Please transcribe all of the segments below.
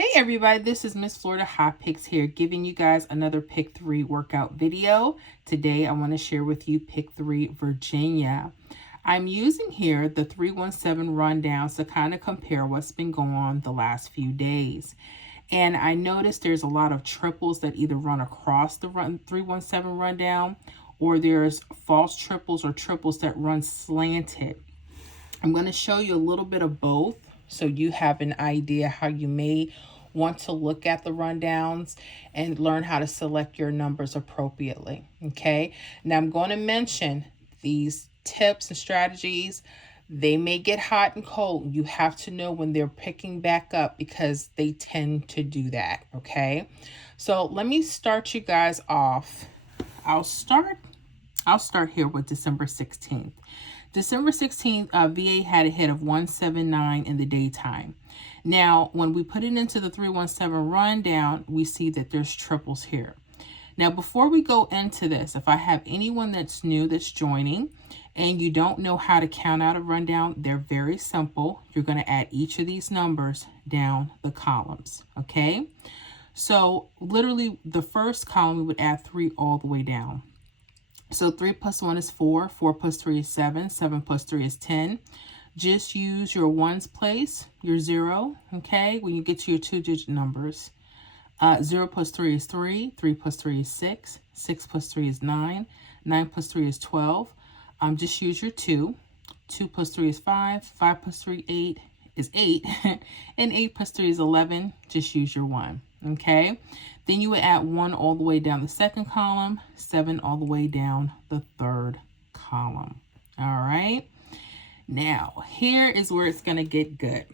Hey everybody, this is Miss Florida Hot Picks here, giving you guys another Pick 3 workout video. Today I want to share with you Pick 3 Virginia. I'm using here the 317 rundowns to kind of compare what's been going on the last few days. And I noticed there's a lot of triples that either run across the 317 rundown, or there's false triples or triples that run slanted. I'm going to show you a little bit of both, so you have an idea how you may want to look at the rundowns and learn how to select your numbers appropriately. Okay, now I'm going to mention these tips and strategies. They may get hot and cold. You have to know when they're picking back up because they tend to do that. Okay, so let me start you guys off. I'll start here with December 16th. December 16th, VA had a hit of 179 in the daytime. Now, when we put it into the 317 rundown, we see that there's triples here. Now, before we go into this, if I have anyone that's new that's joining and you don't know how to count out a rundown, they're very simple. You're going to add each of these numbers down the columns, okay? So, literally, the first column, we would add 3 all the way down. So 3 plus 1 is 4, 4 plus 3 is 7, 7 plus 3 is 10. Just use your ones place, your 0, okay, when you get to your 2-digit numbers. 0 plus 3 is 3, 3 plus 3 is 6, 6 plus 3 is 9, 9 plus 3 is 12. Just use your 2. 2 plus 3 is 5, 5 plus 3 is 8, and 8 plus 3 is 11. Just use your 1, okay? Then you would add 1 all the way down the second column, 7 all the way down the third column. All right. Now, here is where it's going to get good.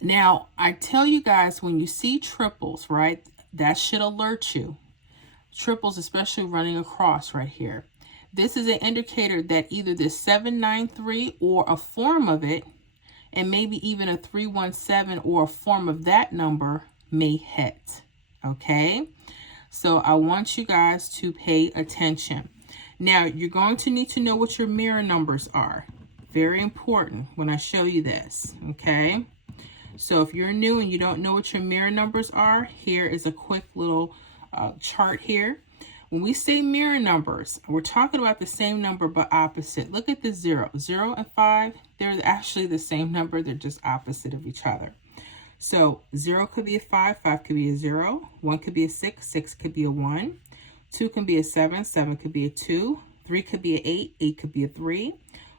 Now, I tell you guys, when you see triples, right, that should alert you. Triples, especially running across right here. This is an indicator that either the 793 or a form of it, and maybe even a 317 or a form of that number may hit. Okay, so I want you guys to pay attention. Now, you're going to need to know what your mirror numbers are. Very important when I show you this. Okay, so if you're new and you don't know what your mirror numbers are, here is a quick little chart here. When we say mirror numbers, we're talking about the same number but opposite. Look at the 0. 0 and 5, they're actually the same number. They're just opposite of each other. So 0 could be a 5, 5 could be a 0, 1 could be a 6, 6 could be a 1, 2 can be a 7, 7 could be a 2, 3 could be a 8, 8 could be a 3,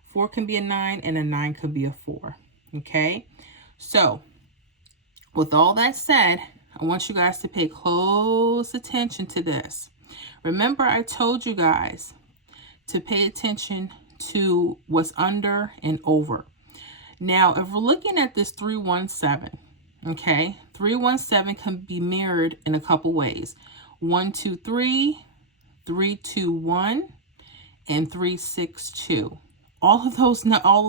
4 can be a 9, and a 9 could be a 4. Okay, so with all that said, I want you guys to pay close attention to this. Remember, I told you guys to pay attention to what's under and over. Now, if we're looking at this 317, okay, 317 can be mirrored in a couple ways. 1, 2, 3, 3, 2, 1, and 3, 6, 2. All of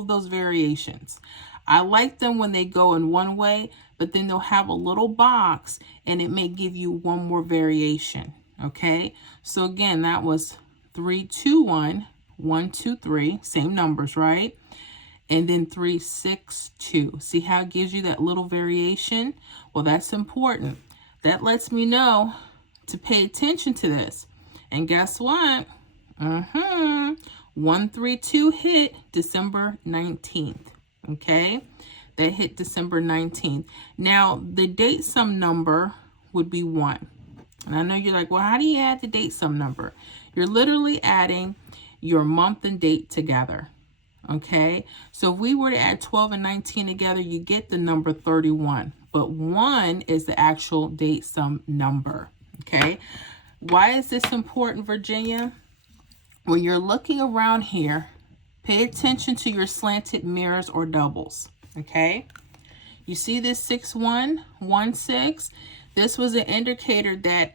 those variations. I like them when they go in one way, but then they'll have a little box and it may give you one more variation. Okay, so again, that was 3, 2, 1, 1, 2, 3, same numbers, right? And then 3, 6, 2. See how it gives you that little variation? Well, that's important. That lets me know to pay attention to this. And guess what? 132 hit December 19th. Okay, that hit December 19th. Now, the date sum number would be 1. And I know you're like, well, how do you add the date sum number? You're literally adding your month and date together. Okay, so if we were to add 12 and 19 together, you get the number 31. But 1 is the actual date sum number. Okay, why is this important, Virginia? When you're looking around here, pay attention to your slanted mirrors or doubles. Okay, you see this 6116? This was an indicator that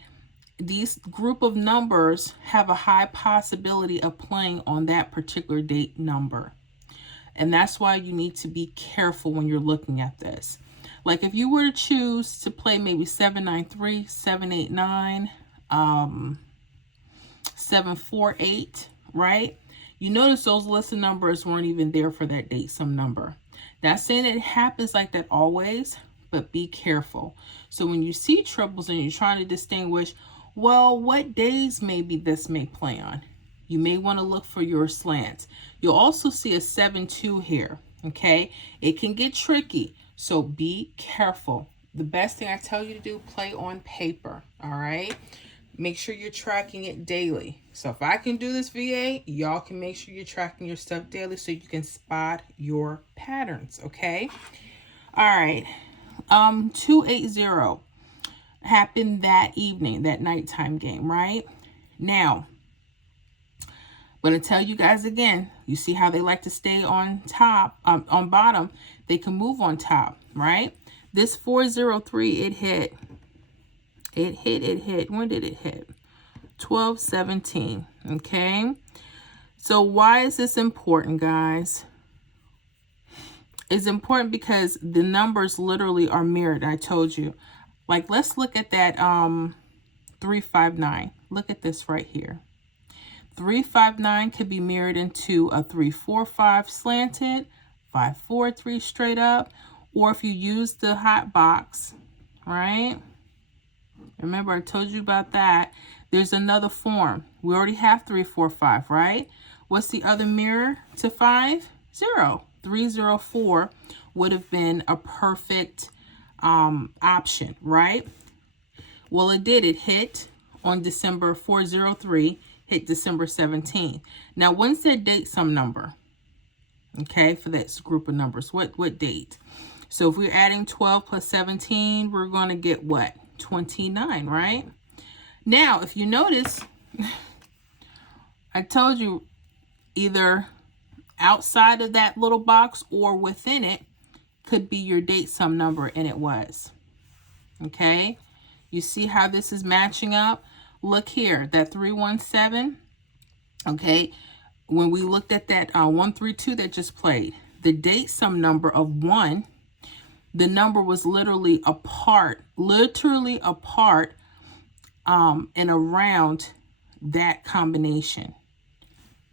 these group of numbers have a high possibility of playing on that particular date number. And that's why you need to be careful when you're looking at this. Like if you were to choose to play maybe 793, 789, 748, right? You notice those list of numbers weren't even there for that date sum number. Not saying that it happens like that always, but be careful. So when you see triples and you're trying to distinguish, well, what days maybe this may play on, you may want to look for your slants. You'll also see a 7-2 here, okay? It can get tricky, so be careful. The best thing I tell you to do, play on paper, all right? Make sure you're tracking it daily. So if I can do this VA, y'all can make sure you're tracking your stuff daily so you can spot your patterns, okay? All right, 280 happened that evening, that nighttime game, right? Now, I'm going to tell you guys again, you see how they like to stay on top, on bottom, they can move on top, right? This 403, it hit. It hit. When did it hit? 12/17, okay? So why is this important, guys? It's important because the numbers literally are mirrored. I told you. Like, let's look at that 359. Look at this right here. 359 could be mirrored into a 345 slanted, 543 straight up, or if you use the hot box, right? Remember, I told you about that. There's another form. We already have 345, right? What's the other mirror to 5? 0. 304 would have been a perfect option, right? Well, it did. It hit on December 403, hit December 17th. Now, when's that date sum number? Okay, for that group of numbers. What date? So if we're adding 12 plus 17, we're going to get what? 29, right? Now, if you notice, I told you either outside of that little box or within it could be your date sum number, and it was. Okay? You see how this is matching up? Look here, that 317, okay? When we looked at that 132 that just played, the date sum number of 1, the number was literally apart and around that combination.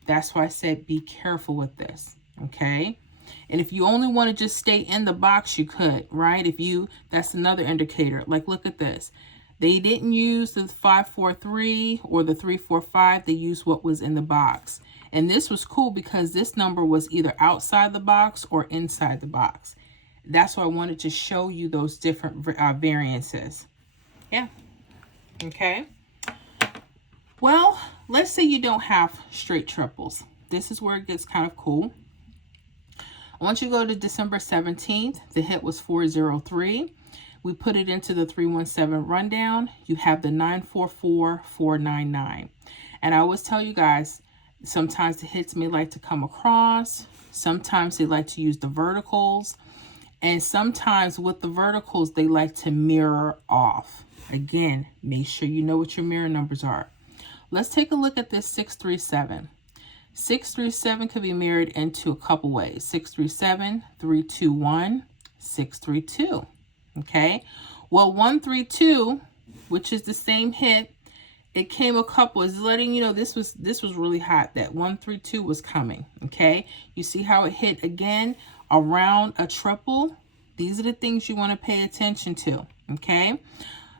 That's why I said be careful with this, okay? And if you only want to just stay in the box, you could, right? That's another indicator. Like, look at this. They didn't use the 543 or the 345. They used what was in the box. And this was cool because this number was either outside the box or inside the box. That's why I wanted to show you those different variances. Yeah. Okay. Well, let's say you don't have straight triples. This is where it gets kind of cool. I want you to go to December 17th. The hit was 403. We put it into the 317 rundown. You have the 944, 499. And I always tell you guys, sometimes the hits may like to come across. Sometimes they like to use the verticals. And sometimes with the verticals, they like to mirror off. Again, make sure you know what your mirror numbers are. Let's take a look at this 637. 637 could be mirrored into a couple ways. 637, 321, 632. Okay. Well, 132, which is the same hit, it came a couple. It's letting you know this was really hot. That 132 was coming. Okay. You see how it hit again around a triple. These are the things you want to pay attention to. Okay.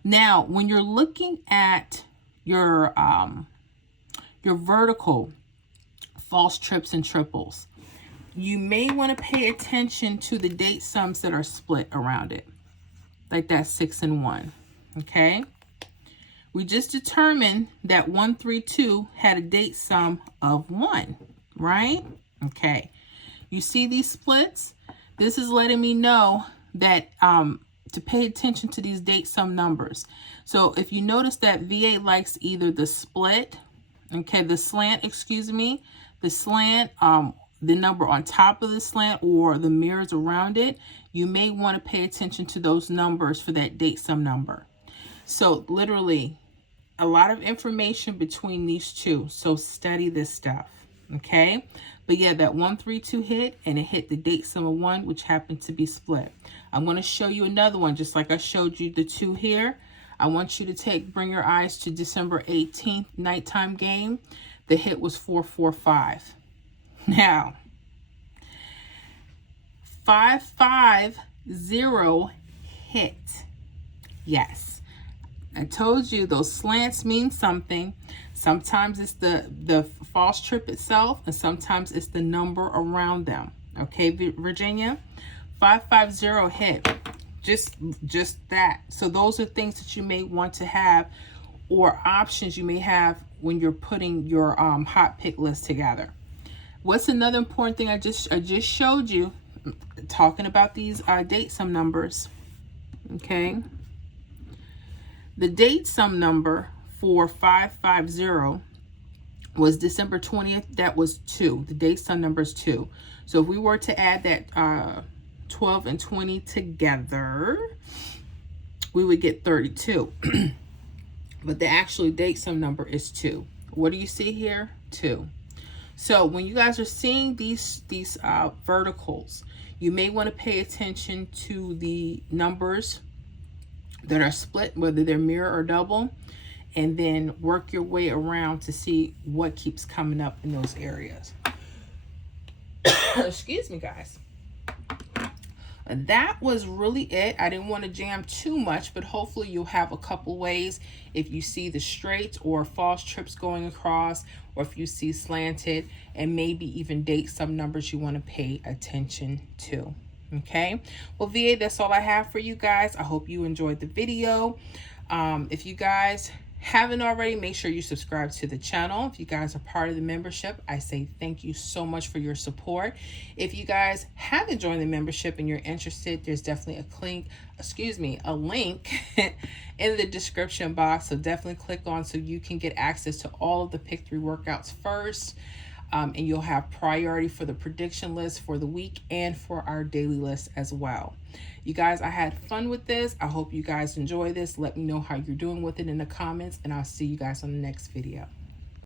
Now, when you're looking at your vertical false trips and triples, you may want to pay attention to the date sums that are split around it, like that 6 and 1. Okay, we just determined that 132 had a date sum of 1, right? Okay, you see these splits? This is letting me know that to pay attention to these date sum numbers. So if you notice that VA likes either the split, okay, the slant, the slant, the number on top of the slant or the mirrors around it, you may want to pay attention to those numbers for that date sum number. So literally a lot of information between these two. So study this stuff. Okay. But yeah, that 132 hit, and it hit the date sum of 1, which happened to be split. I'm going to show you another one, just like I showed you the 2 here. I want you to bring your eyes to December 18th nighttime game. The hit was 445. Now, 550 hit. Yes, I told you those slants mean something. Sometimes it's the false trip itself, and sometimes it's the number around them. Okay, Virginia, 550 hit. Just that. So those are things that you may want to have, or options you may have when you're putting your hot pick list together. What's another important thing I just showed you, talking about these date sum numbers. Okay, the date sum number for 550 was December 20th. That was 2. The date sum number is 2. So if we were to add that 12 and 20 together, we would get 32. But the actual date sum number is 2. What do you see here? 2. So when you guys are seeing these verticals, you may want to pay attention to the numbers that are split, whether they're mirror or double, and then work your way around to see what keeps coming up in those areas. Excuse me, guys. That was really it. I didn't want to jam too much, but hopefully you'll have a couple ways if you see the straights or false trips going across, or if you see slanted, and maybe even date some numbers you want to pay attention to. Okay, well, VA, that's all I have for you guys. I hope you enjoyed the video. If you guys haven't already, make sure you subscribe to the channel. If you guys are part of the membership, I say thank you so much for your support. If you guys haven't joined the membership and you're interested, there's definitely a link in the description box. So definitely click on so you can get access to all of the Pick 3 workouts first. And you'll have priority for the prediction list for the week and for our daily list as well. You guys, I had fun with this. I hope you guys enjoy this. Let me know how you're doing with it in the comments, and I'll see you guys on the next video.